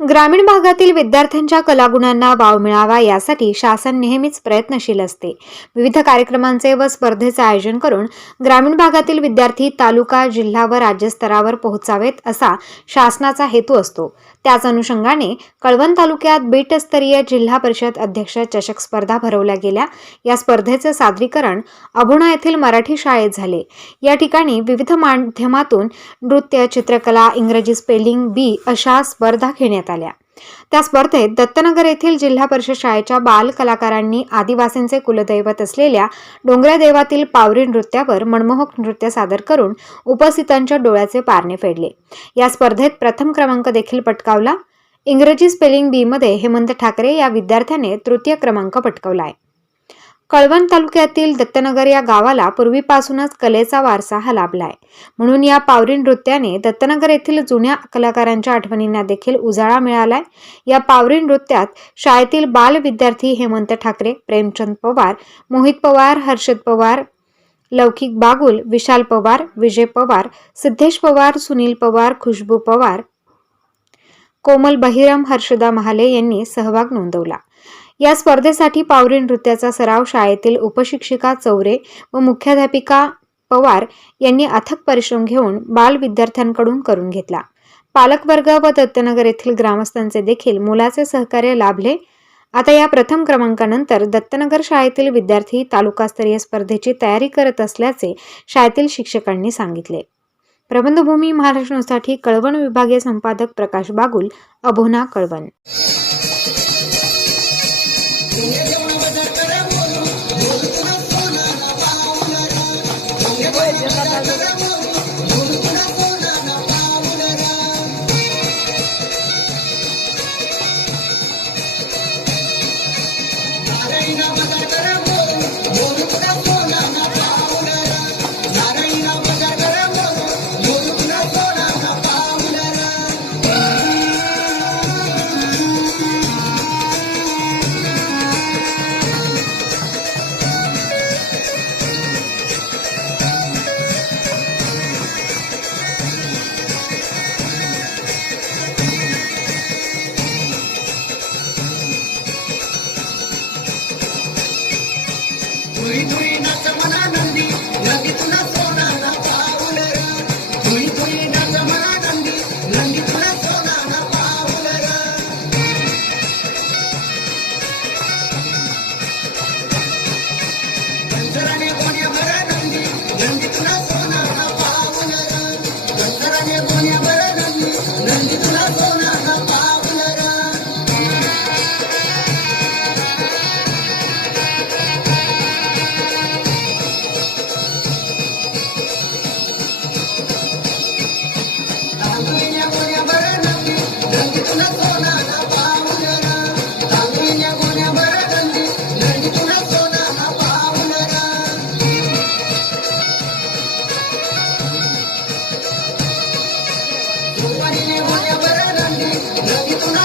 ग्रामीण भागातील विद्यार्थ्यांच्या कलागुणांना वाव मिळावा यासाठी शासन नेहमीच प्रयत्नशील असते. विविध कार्यक्रमांचे व स्पर्धेचे आयोजन करून ग्रामीण भागातील विद्यार्थी तालुका जिल्हा व राज्यस्तरावर पोहोचावेत असा शासनाचा हेतू असतो. त्याच अनुषंगाने कळवण तालुक्यात बीटस्तरीय जिल्हा परिषद अध्यक्ष चषक स्पर्धा भरवल्या गेल्या. या स्पर्धेचे सादरीकरण अभुणा येथील मराठी शाळेत झाले. या ठिकाणी विविध माध्यमातून नृत्य चित्रकला इंग्रजी स्पेलिंग बी अशा स्पर्धा घेण्यात आल्या. त्या स्पर्धेत दत्तनगर येथील जिल्हा परिषद शाळेच्या बाल कलाकारांनी आदिवासींचे कुलदैवत असलेल्या डोंगऱ्या देवातील पावरी नृत्यावर मनमोहक नृत्य सादर करून उपस्थितांच्या डोळ्याचे पारणे फेडले. या स्पर्धेत प्रथम क्रमांक देखील पटकावला. इंग्रजी स्पेलिंग बी मध्ये हेमंत ठाकरे या विद्यार्थ्याने तृतीय क्रमांक पटकावलाय कळवण तालुक्यातील दत्तनगर या गावाला पूर्वीपासूनच कलेचा वारसा हा लाभलाय. म्हणून या पावरी नृत्याने दत्तनगर येथील जुन्या कलाकारांच्या आठवणींना देखील उजाळा मिळालाय. या पावरी नृत्यात शाळेतील बाल विद्यार्थी हेमंत ठाकरे प्रेमचंद पवार मोहित पवार हर्षद पवार लौकिक बागुल विशाल पवार विजय पवार सिद्धेश पवार सुनील पवार खुशबू पवार कोमल बहिरम हर्षदा महाले यांनी सहभाग नोंदवला. या स्पर्धेसाठी पावरी नृत्याचा सराव शाळेतील उपशिक्षिका चौरे व मुख्याध्यापिका पवार यांनी अथक परिश्रम घेऊन बाल विद्यार्थ्यांकडून करून घेतला. पालकवर्ग व दत्तनगर येथील ग्रामस्थांचे देखील मुलाचे सहकार्य लाभले. आता या प्रथम क्रमांकानंतर दत्तनगर शाळेतील विद्यार्थी तालुकास्तरीय स्पर्धेची तयारी करत असल्याचे शाळेतील शिक्षकांनी सांगितले. प्रबंधभूमी महाराष्ट्रासाठी कळवण विभागीय संपादक प्रकाश बागुल अभोना कळवण. Pues, துரி துரி நச்சமன सुपारीने गोण्या नंदी नंदी तुला